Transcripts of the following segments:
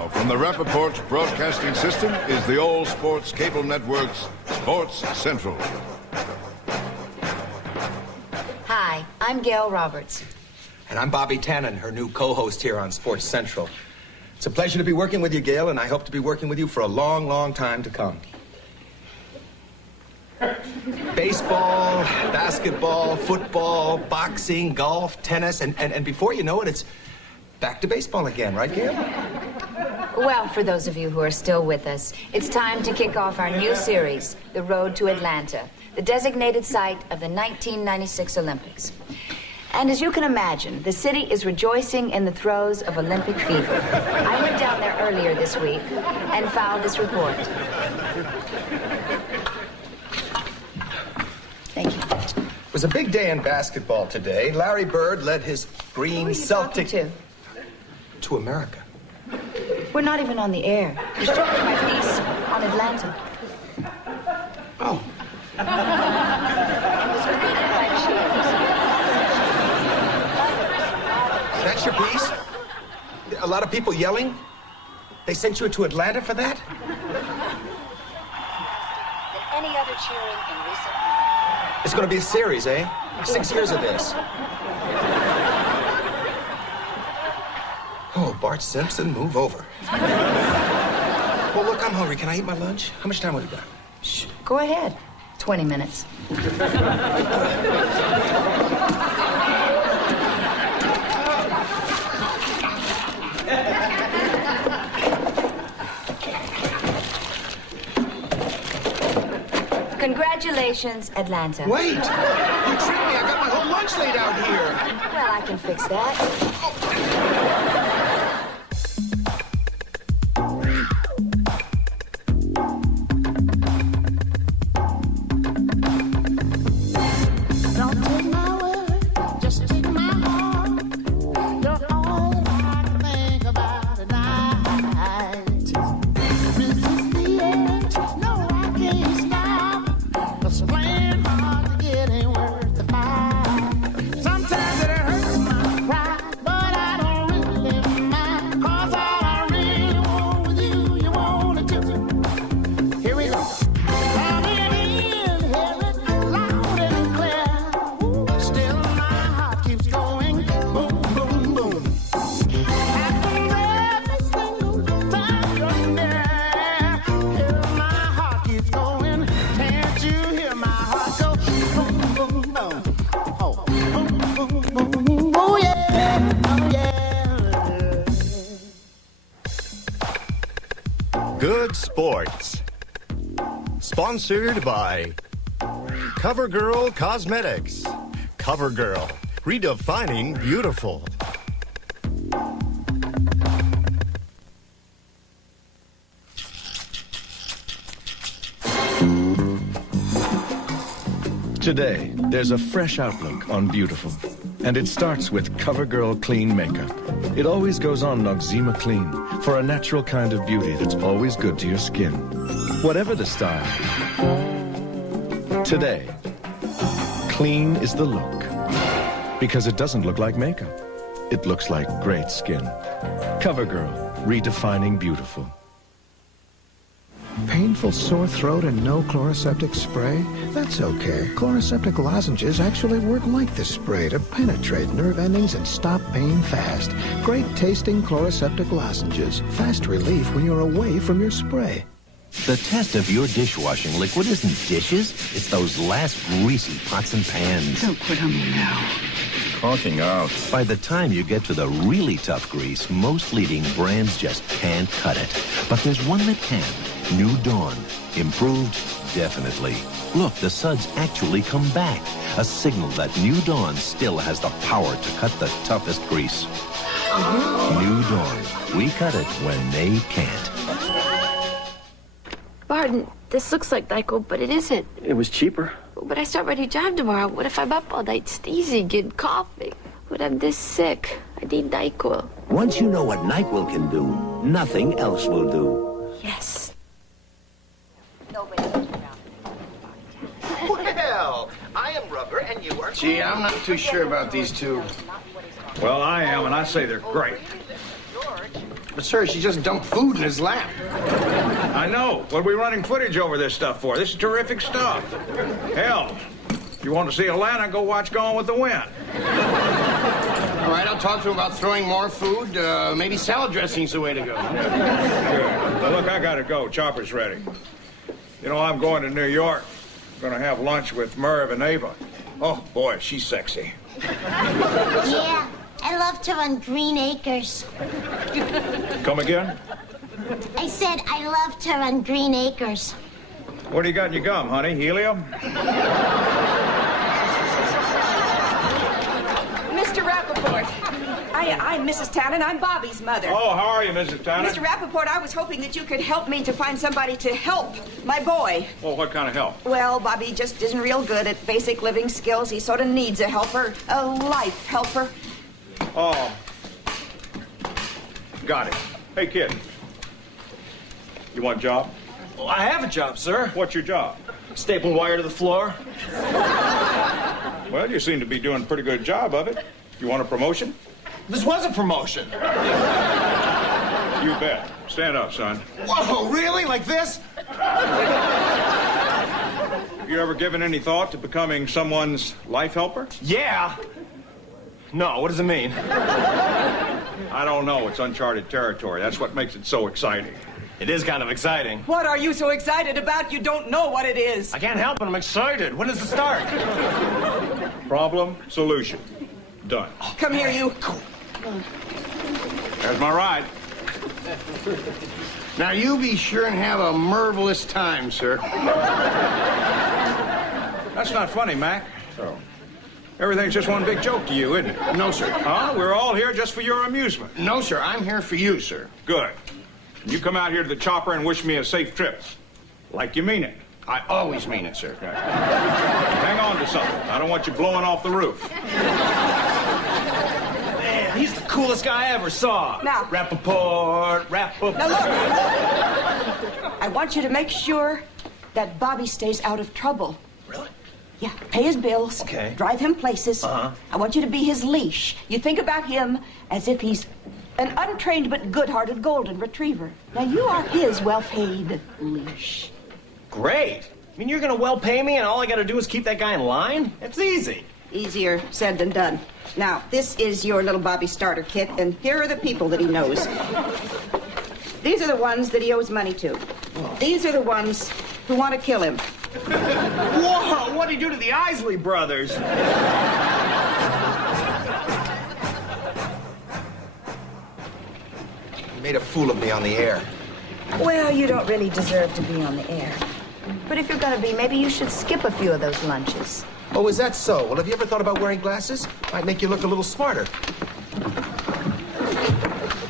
now, from the Rappaport Broadcasting System is the All Sports Cable Network's Sports Central. Hi, I'm Gail Roberts. And I'm Bobby Tannen, her new co-host here on Sports Central. It's a pleasure to be working with you, Gail, and I hope to be working with you for a long, long time to come. Baseball, basketball, football, boxing, golf, tennis, and before you know it, it's back to baseball again, right, Gail? Well, for those of you who are still with us, it's time to kick off our new series, The Road to Atlanta, the designated site of the 1996 Olympics. And as you can imagine, the city is rejoicing in the throes of Olympic fever. I went down there earlier this week and found this report. Thank you. It was a big day in basketball today. Larry Bird led his green Celtic to America. We're not even on the air. You're starting my piece on Atlanta. Oh. That's your piece? A lot of people yelling? They sent you to Atlanta for that? Than any other cheering in recent months. It's going to be a series, eh? 6 years of this. Oh, Bart Simpson, move over. Well, look, I'm hungry. Can I eat my lunch? How much time have we got? Shh, go ahead. 20 minutes. Congratulations, Atlanta. Wait! You tricked me. I got my whole lunch laid out here. Well, I can fix that. Good Sports. Sponsored by CoverGirl Cosmetics. CoverGirl, redefining beautiful. Today, there's a fresh outlook on beautiful. And it starts with CoverGirl Clean Makeup. It always goes on Noxzema Clean for a natural kind of beauty that's always good to your skin. Whatever the style. Today, clean is the look. Because it doesn't look like makeup. It looks like great skin. CoverGirl, redefining beautiful. Painful sore throat and no chloroseptic spray? That's okay. Chloroseptic lozenges actually work like the spray to penetrate nerve endings and stop pain fast. Great tasting chloroseptic lozenges. Fast relief when you're away from your spray. The test of your dishwashing liquid isn't dishes. It's those last greasy pots and pans. Don't quit on me now. Caulking out. By the time you get to the really tough grease, most leading brands just can't cut it. But there's one that can. New Dawn. Improved, definitely. Look, the suds actually come back. A signal that New Dawn still has the power to cut the toughest grease. New Dawn. We cut it when they can't. Barton, this looks like Nyquil, but it isn't. It was cheaper. But I start my new job tomorrow. What if I'm up all night sneezing and coughing? When I'm this sick, I need Nyquil. Once you know what NyQuil can do, nothing else will do. Yes. Well, I am Rubber, and you are... Gee, I'm not too sure about these two. Well, I am, and I say they're great. But, sir, she just dumped food in his lap. I know. What are we running footage over this stuff for? This is terrific stuff. Hell, if you want to see Atlanta, go watch Gone with the Wind. All right, I'll talk to him about throwing more food. Maybe salad dressing's the way to go. Good. Well, look, I gotta go. Chopper's ready. You know, I'm going to New York. I'm gonna have lunch with Merv and Ava. Oh, boy, she's sexy. Yeah, I loved her on Green Acres. Come again? I said I loved her on Green Acres. What do you got in your gum, honey? Helium? Mr. Rappaport, I'm Mrs. Tannen. I'm Bobby's mother. Oh, how are you, Mrs. Tannen? Mr. Rappaport, I was hoping that you could help me to find somebody to help my boy. Well, what kind of help? Well, Bobby just isn't real good at basic living skills. He sort of needs a helper, a life helper. Oh. Got it. Hey, kid. You want a job? Well, I have a job, sir. What's your job? Stapling wire to the floor. Well, you seem to be doing a pretty good job of it. You want a promotion? This was a promotion. You bet. Stand up, son. Whoa, really? Like this? Have you ever given any thought to becoming someone's life helper? Yeah. No, what does it mean? I don't know. It's uncharted territory. That's what makes it so exciting. It is kind of exciting. What are you so excited about? You don't know what it is. I can't help it. I'm excited. When does it start? Problem, solution. Done. Come here, you. There's my ride. Now, you be sure and have a marvelous time, sir. That's not funny, Mac. So, everything's just one big joke to you, isn't it? No, sir. Huh? We're all here just for your amusement. No, sir. I'm here for you, sir. Good. You come out here to the chopper and wish me a safe trip. Like you mean it. I always mean it, sir. Hang on to something. I don't want you blowing off the roof. Man, he's the coolest guy I ever saw. Now. Rappaport. Now, look. I want you to make sure that Bobby stays out of trouble. Really? Yeah, pay his bills. Okay. Drive him places. Uh-huh. I want you to be his leash. You think about him as if he's an untrained but good-hearted golden retriever. Now, you are his well-paid leash. Great. I mean, you're going to well pay me and all I got to do is keep that guy in line? It's easy. Easier said than done. Now, this is your little Bobby starter kit, and here are the people that he knows. These are the ones that he owes money to. These are the ones who want to kill him. Whoa, what'd he do to the Isley brothers? You made a fool of me on the air. Well, you don't really deserve to be on the air. But if you're gonna be, maybe you should skip a few of those lunches. Oh, is that so? Well, have you ever thought about wearing glasses? Might make you look a little smarter.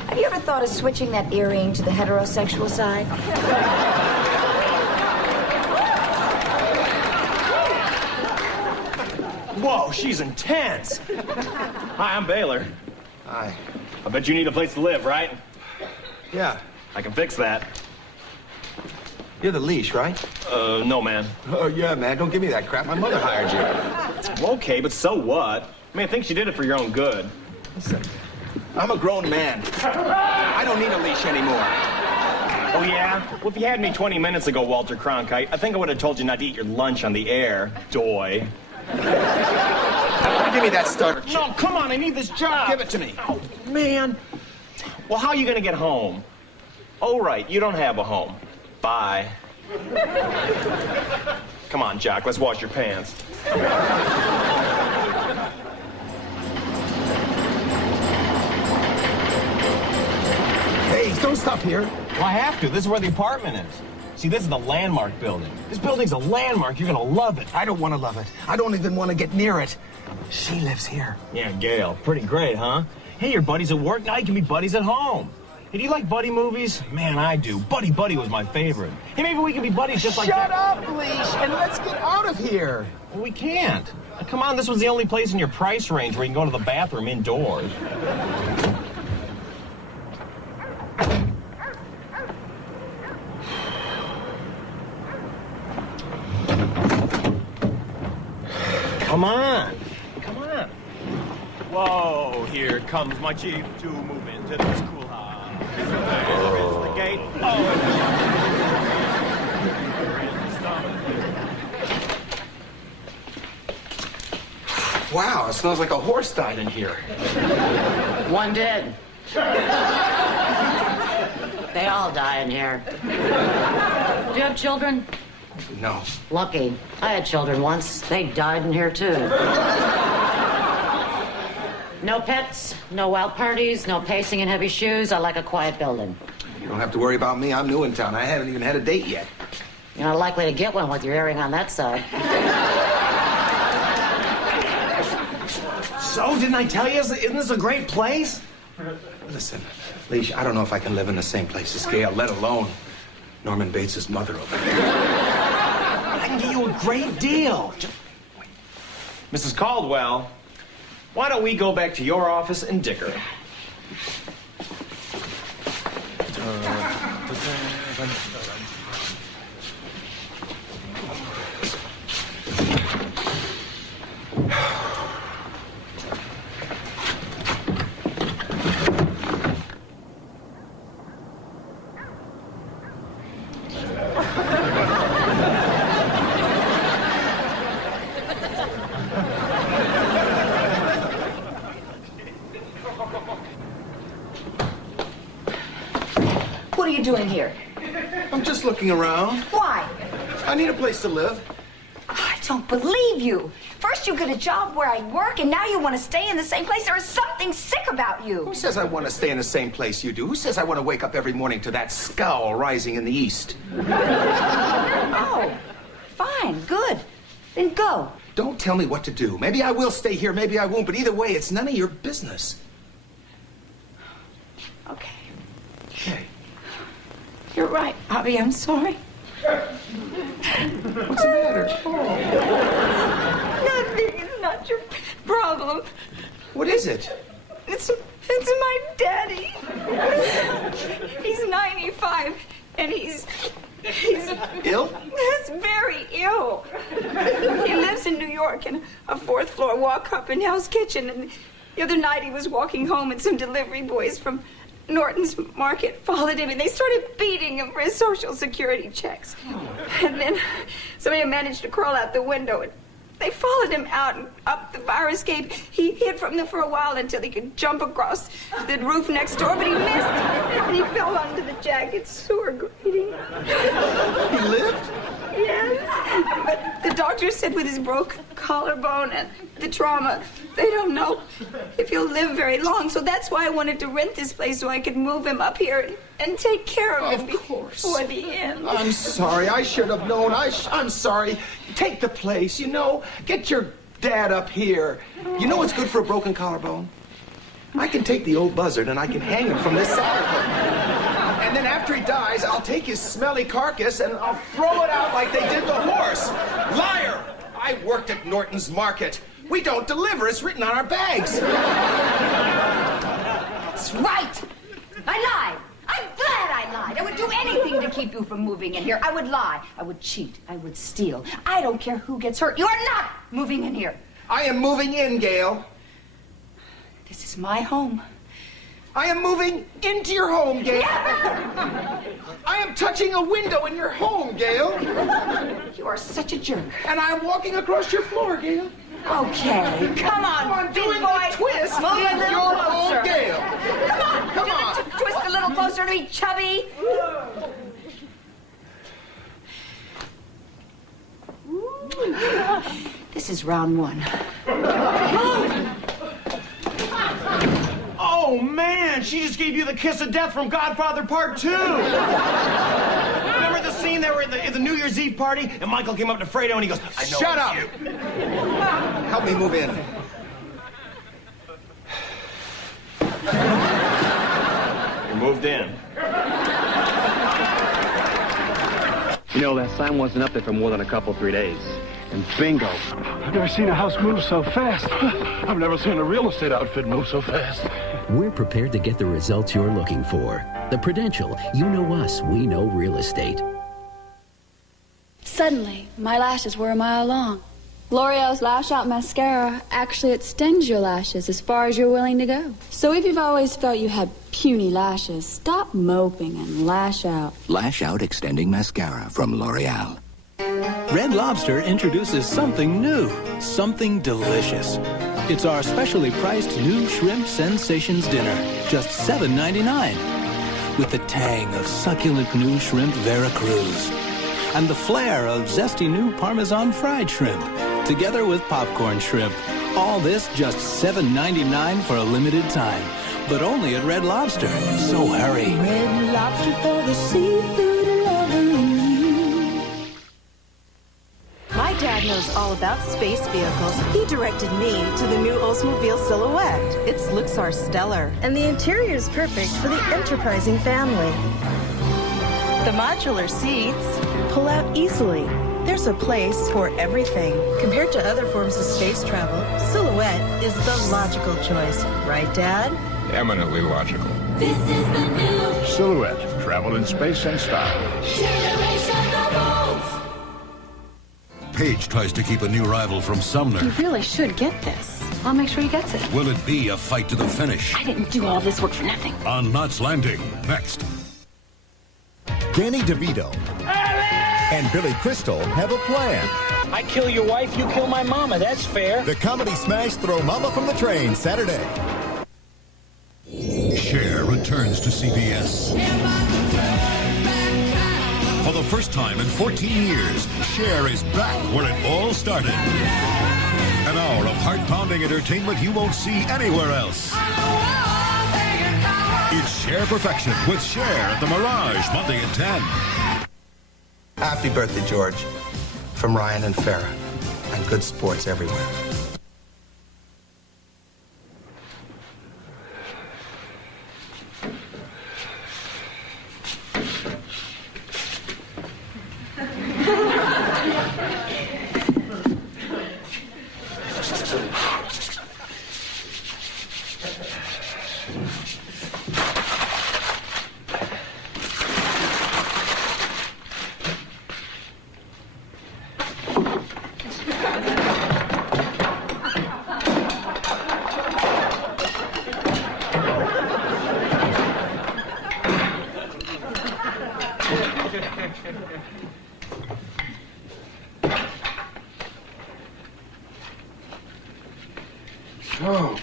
Have you ever thought of switching that earring to the heterosexual side? Whoa, she's intense. Hi, I'm Baylor. Hi. I bet you need a place to live, right? Yeah. I can fix that. You're the leash, right? No, man. Oh, yeah, man. Don't give me that crap. My mother hired you. Well, okay, but so what? I mean, I think she did it for your own good. Listen, I'm a grown man. I don't need a leash anymore. Oh, yeah? Well, if you had me 20 minutes ago, Walter Cronkite, I think I would have told you not to eat your lunch on the air, doy. Give me that starter kit. No, come on, I need this job. Give it to me. Oh, man. Well, how are you going to get home? Oh, right, you don't have a home. Bye. Come on, Jack, let's wash your pants. Hey, don't stop here. Well, I have to. This is where the apartment is. See, this is the landmark building. This building's a landmark. You're gonna love it. I don't want to love it. I don't even want to get near it. She lives here. Yeah, Gail. Pretty great, huh? Hey, your buddies at work. Now you can be buddies at home. Hey, do you like buddy movies? Man, I do. Buddy Buddy was my favorite. Hey, maybe we can be buddies just like that. Shut up, Leash, and let's get out of here. Well, we can't. Now, come on, this was the only place in your price range where you can go to the bathroom indoors. Come on. Come on. Whoa, here comes my chief to move into this cool house. The gate. Wow, it smells like a horse died in here. One did. They all die in here. Do you have children? No. Lucky. I had children once. They died in here, too. No pets, no wild parties, no pacing in heavy shoes. I like a quiet building. You don't have to worry about me. I'm new in town. I haven't even had a date yet. You're not likely to get one with your earring on that side. So, didn't I tell you? Isn't this a great place? Listen, Leash, I don't know if I can live in the same place as Gail, let alone Norman Bates' mother over there. I can get you a great deal. Mrs. Caldwell, why don't we go back to your office and dicker? What are you doing here? I'm just looking around. Why? I need a place to live. I don't believe you. First you get a job where I work, and now you want to stay in the same place. There is something sick about you. Who says I want to stay in the same place you do? Who says I want to wake up every morning to that scowl rising in the east? Oh, fine, good. Then go. Don't tell me what to do. Maybe I will stay here, maybe I won't, but either way, it's none of your business. Okay. Okay. You're right, Bobby. I'm sorry. What's the matter? Nothing. It's not your problem. What is it? It's my daddy. He's 95, and he's ill? He's very ill. He lives in New York in a fourth-floor walk-up in Hell's Kitchen, and the other night he was walking home, and some delivery boys from Norton's Market followed him, and they started beating him for his Social Security checks. And then somebody managed to crawl out the window, and they followed him out and up the fire escape. He hid from them for a while until he could jump across the roof next door, but he missed, and he fell onto the jacket sewer grating. He lived? Yes. But the doctor said with his broken collarbone and the trauma, they don't know if he'll live very long. So that's why I wanted to rent this place so I could move him up here and take care of him before the end. I'm sorry. I should have known. I'm sorry. Take the place, you know. Get your dad up here. You know what's good for a broken collarbone? I can take the old buzzard and I can hang him from this side. And then after he dies, I'll take his smelly carcass and I'll throw it out like they did the horse. Liar! I worked at Norton's Market. We don't deliver. It's written on our bags. That's right. I lied. I'm glad I lied. I would do anything to keep you from moving in here. I would lie. I would cheat. I would steal. I don't care who gets hurt. You are not moving in here. I am moving in, Gail. This is my home. I am moving into your home, Gail. I am touching a window in your home, Gail. You are such a jerk. And I'm walking across your floor, Gail. Okay, come on. I'm doing a twist Move a in little your closer. home, Gail. Come on. Twist a little closer to me, chubby. This is round one. Oh, man, she just gave you the kiss of death from Godfather Part 2. Remember the scene they were at the New Year's Eve party, and Michael came up to Fredo and he goes, I know Shut it's up. you. Help me move in. You moved in. You know, that sign wasn't up there for more than a couple, 3 days. And bingo. I've never seen a house move so fast. I've never seen a real estate outfit move so fast. We're prepared to get the results you're looking for. The Prudential, you know us, we know real estate. Suddenly, my lashes were a mile long. L'Oreal's Lash Out Mascara actually extends your lashes as far as you're willing to go. So if you've always felt you had Puny lashes. Stop moping and lash out. Lash Out Extending Mascara from L'Oreal. Red Lobster introduces something new, something delicious. It's our specially priced new Shrimp Sensations dinner, just $7.99. With the tang of succulent new shrimp Veracruz and the flair of zesty new Parmesan fried shrimp, together with popcorn shrimp. All this just $7.99 for a limited time, but only at Red Lobster. So hurry. Red Lobster for the seafood lover in you. My dad knows all about space vehicles. He directed me to the new Oldsmobile Silhouette. Its looks are stellar, and the interior is perfect for the enterprising family. The modular seats pull out easily. There's a place for everything. Compared to other forms of space travel, Silhouette is the logical choice. Right, Dad? Eminently logical. This is the new Silhouette. Travel in space and style. generation of olds. Paige tries to keep a new rival from Sumner. You really should get this. I'll make sure he gets it. Will it be a fight to the finish? I didn't do all this work for nothing. On Knots Landing, next. Danny DeVito and Billy Crystal have a plan. I kill your wife, you kill my mama. That's fair. The comedy smash Throw Mama from the Train, Saturday. Cher returns to CBS. For the first time in 14 years, Cher is back where it all started. An hour of heart-pounding entertainment you won't see anywhere else. It's Cher Perfection with Cher at the Mirage, Monday at 10. Happy birthday, George. From Ryan and Farrah. And good sports everywhere. Oh, boy.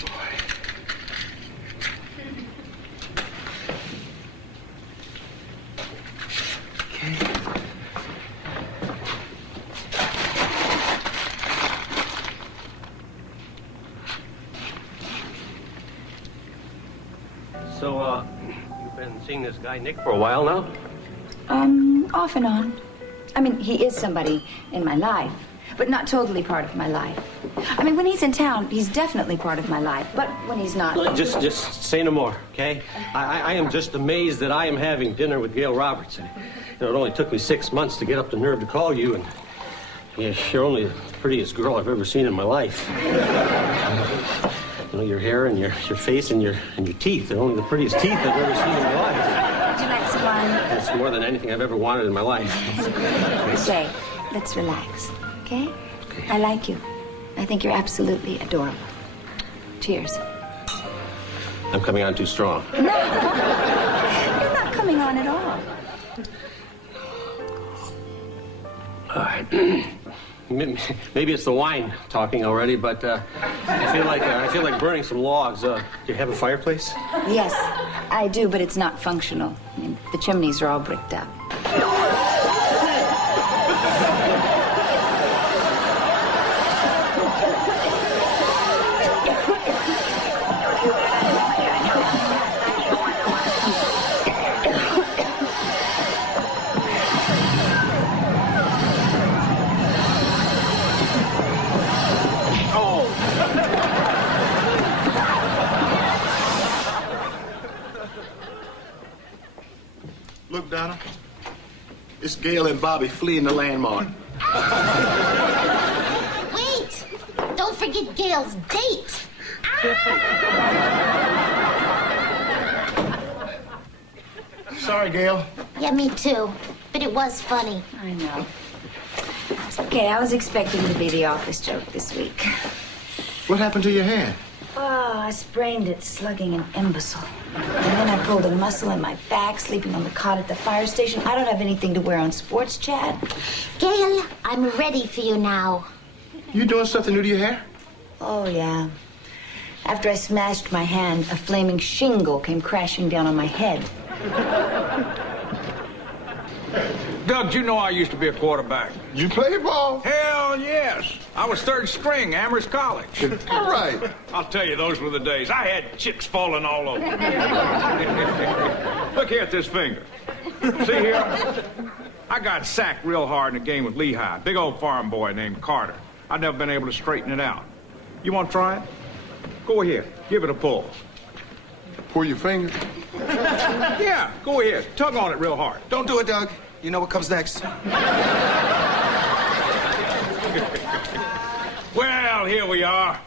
So, you've been seeing this guy Nick for a while now? Off and on. I mean, he is somebody in my life, but not totally part of my life. I mean, when he's in town, he's definitely part of my life, but when he's not... Just say no more, okay? I am just amazed that I am having dinner with Gail Roberts. It only took me 6 months to get up the nerve to call you, and you're only the prettiest girl I've ever seen in my life. You know, your hair and your face and your teeth, they're only the prettiest teeth I've ever seen in my life. Would you like some wine? That's more than anything I've ever wanted in my life. Say, let's relax, okay? I like you. I think you're absolutely adorable. Cheers. I'm coming on too strong. No, you're not coming on at all. All right. Maybe it's the wine talking already, but I feel like burning some logs. Do you have a fireplace? Yes, I do, but it's not functional. I mean, the chimneys are all bricked up. Look, Donna. It's Gail and Bobby fleeing the landmark. Wait! Don't forget Gail's date. Sorry, Gail. Yeah, me too. But it was funny. I know. Okay, I was expecting to be the office joke this week. What happened to your hand? Oh, I sprained it slugging an imbecile. And then I pulled a muscle in my back, sleeping on the cot at the fire station. I don't have anything to wear on sports, Chad. Gail, I'm ready for you now. You doing something new to your hair? Oh, yeah. After I smashed my hand, a flaming shingle came crashing down on my head. Doug, you know I used to be a quarterback. You play ball? Hell yes. I was third string, Amherst College. All right. I'll tell you, those were the days. I had chips falling all over. Look here at this finger. See here? I got sacked real hard in a game with Lehigh. Big old farm boy named Carter. I'd never been able to straighten it out. You want to try it? Go ahead. Give it a pull. Pull your finger? Yeah, go ahead. Tug on it real hard. Don't do it, Doug. You know what comes next. Well, here we are.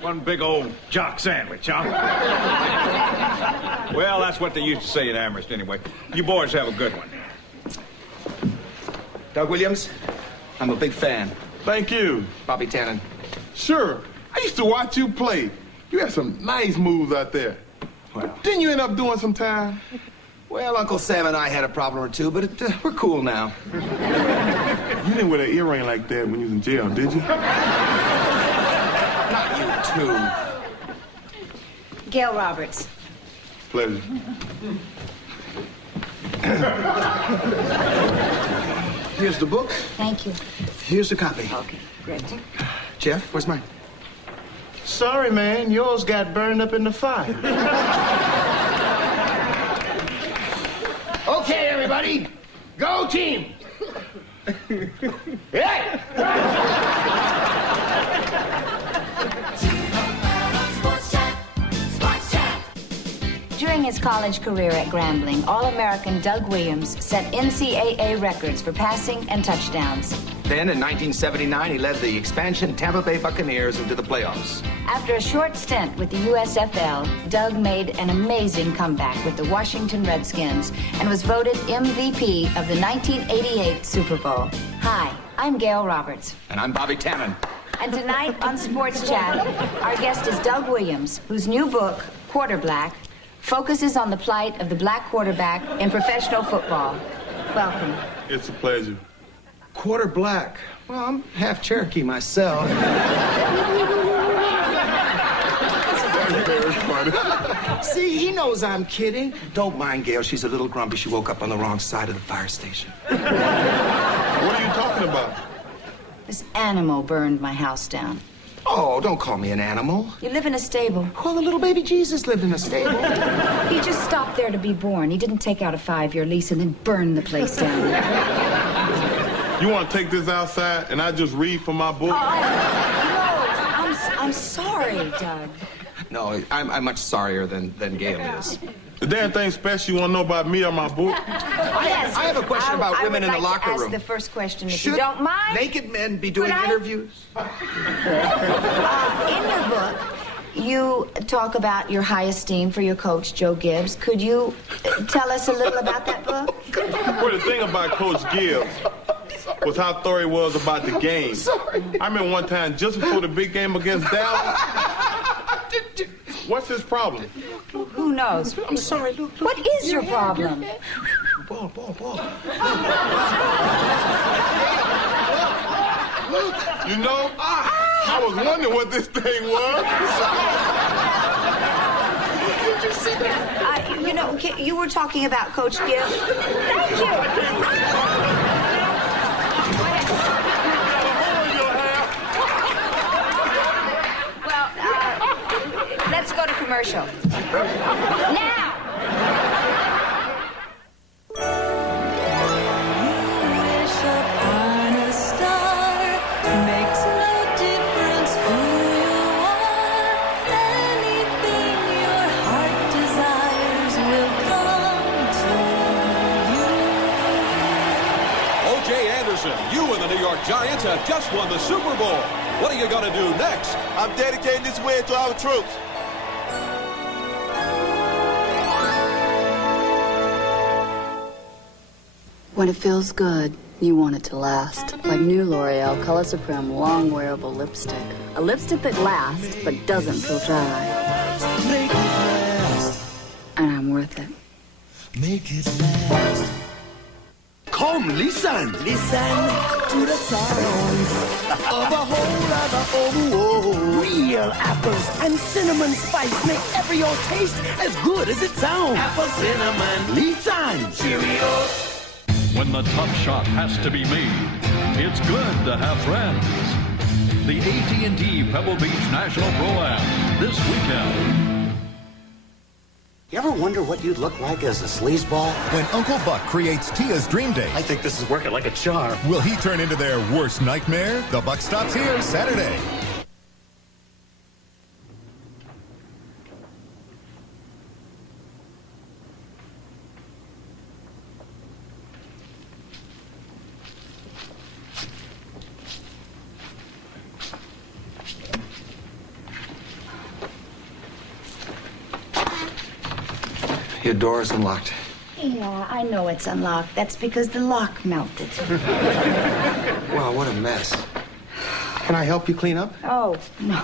One big old jock sandwich, huh? Well, that's what they used to say at Amherst anyway. You boys have a good one. Doug Williams, I'm a big fan. Thank you. Bobby Tannen. Sure. I used to watch you play. You had some nice moves out there. Well, didn't you end up doing some time? Well, Uncle Sam and I had a problem or two, but we're cool now. You didn't wear an earring like that when you was in jail, did you? Not you, too. Gail Roberts. Pleasure. Here's the book. Thank you. Here's the copy. Okay, great. Jeff, where's mine? Sorry, man. Yours got burned up in the fire. Okay, everybody. Go team. Hey! During his college career at Grambling, All-American Doug Williams set NCAA records for passing and touchdowns. Then, in 1979, he led the expansion Tampa Bay Buccaneers into the playoffs. After a short stint with the USFL, Doug made an amazing comeback with the Washington Redskins and was voted MVP of the 1988 Super Bowl. Hi, I'm Gail Roberts. And I'm Bobby Tannen. And tonight on Sports Chat, our guest is Doug Williams, whose new book, Quarterblack, focuses on the plight of the black quarterback in professional football. Welcome. It's a pleasure. Quarter black. Well, I'm half Cherokee myself. Very funny. See, he knows I'm kidding. Don't mind Gail. She's a little grumpy. She woke up on the wrong side of the fire station. What are you talking about? This animal burned my house down. Oh, don't call me an animal. You live in a stable. Well, the little baby Jesus lived in a stable. He just stopped there to be born. He didn't take out a 5-year lease and then burn the place down. You want to take this outside and I just read from my book? No, I'm sorry, Doug. No, I'm much sorrier than Gail is. The damn thing special you want to know about me or my book? Yes. I have a question about women in the locker room. room. Ask the first question if Should you don't mind. naked men be doing interviews? In your book, you talk about your high esteem for your coach, Joe Gibbs. Could you tell us a little about that book? Well, the thing about Coach Gibbs was how thorough he was about the game. Sorry. I remember one time, just before the big game against Dallas, what's his problem? Who knows? I'm sorry, Luke. What is your problem? Ball. You know, I was wondering what this thing was. Did you see that? You know, you were talking about Coach Gibbs. Thank you. Well, let's go to commercial. Now! You and the New York Giants have just won the Super Bowl. What are you going to do next? I'm dedicating this win to our troops. When it feels good, you want it to last. Like new L'Oreal Color Supreme Long Wearable Lipstick. A lipstick that lasts, but doesn't feel dry. And worth it. Make it last. Come, listen to the sounds of a whole other real apples and cinnamon spice make every old taste as good as it sounds. Apple cinnamon, listen, Cheerios. When the tough shot has to be made, it's good to have friends. The AT&T Pebble Beach National Pro-Am this weekend. You ever wonder what you'd look like as a sleazeball? When Uncle Buck creates Tia's dream date, I think this is working like a charm. will he turn into their worst nightmare? The Buck stops here Saturday. Your door is unlocked. Yeah, I know it's unlocked. That's because the lock melted. Wow, what a mess. Can I help you clean up? Oh, no.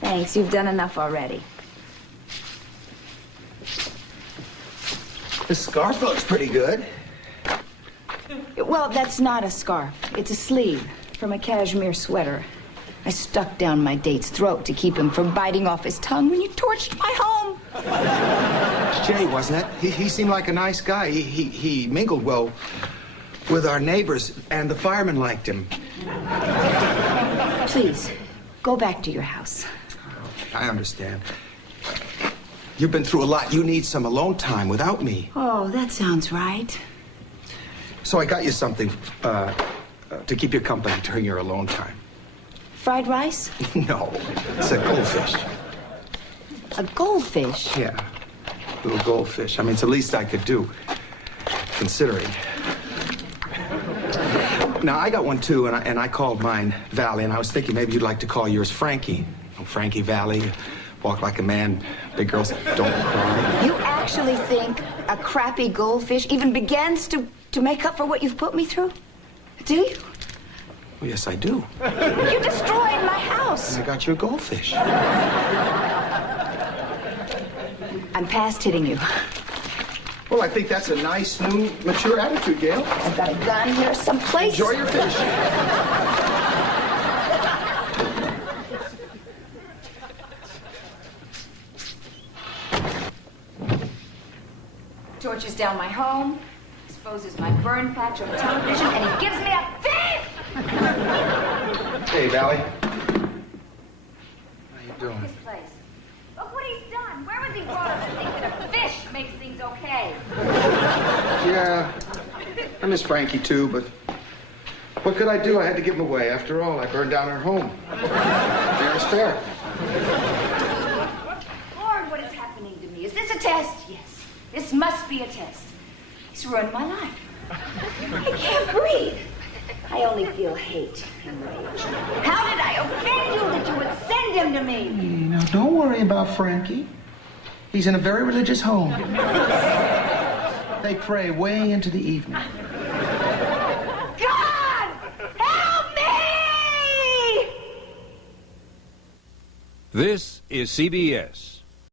Thanks, you've done enough already. This scarf looks pretty good. Well, that's not a scarf. It's a sleeve from a cashmere sweater. I stuck down my date's throat to keep him from biting off his tongue when you torched my home. It's Jay, wasn't it? He seemed like a nice guy. He mingled well with our neighbors, and the firemen liked him. Please, go back to your house. I understand. You've been through a lot. You need some alone time without me. Oh, that sounds right. So I got you something to keep you company during your alone time. Fried rice? No, it's a goldfish. A goldfish? Yeah, little goldfish. I mean, it's the least I could do, considering. Now, I got one, too, and I called mine Valley, and I was thinking maybe you'd like to call yours Frankie. Oh, Frankie Valley, walk like a man, big girls don't cry. You actually think a crappy goldfish even begins to make up for what you've put me through? Do you? Well, yes, I do. You destroyed my house. And I got you a goldfish. I'm past hitting you. Well, I think that's a nice, new, mature attitude, Gail. I've got a gun here someplace. Enjoy your fish. Torches down my home, exposes my burn patch on television, and he gives me a fit! Hey, Valley. How you doing? This place. Look what he's done. Where was he brought up to think that a fish makes things okay? Yeah, I miss Frankie, too, but what could I do? I had to give him away. After all, I burned down her home. Fair is fair. Lord, what is happening to me? Is this a test? Yes. This must be a test. He's ruined my life. I can't breathe. I only feel hate and rage. How did I offend you that you would send him to me? Now, don't worry about Frankie. He's in a very religious home. They pray way into the evening. God! Help me! This is CBS.